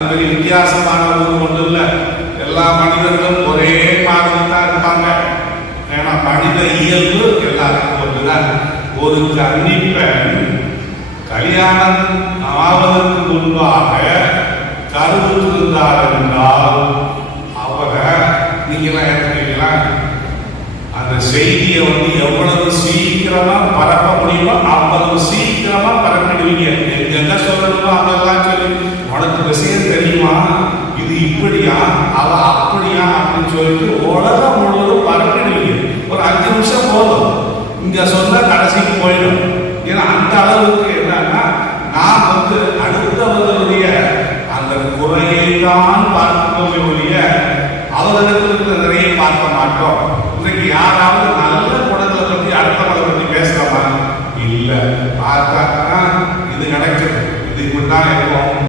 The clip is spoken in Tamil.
வித்தியாசமான ஒன்று இல்லை. எல்லா மனிதர்களும் ஒரே மாதிரி தான் இருப்பாங்க. ஏன்னா மனித இயல்பு எல்லாருக்கும் ஒன்றுதான். ஒரு கன்னிப்பெண் கல்யாணம் ஆவதற்கு முன்பாக கருவுற்றிருந்தார் என்றால் அவரை நீங்களாம் ஏற்றுக்கலாம். அந்த செய்தியை எவ்வளவு சீக்கிரமா பரப்ப முடியுமோ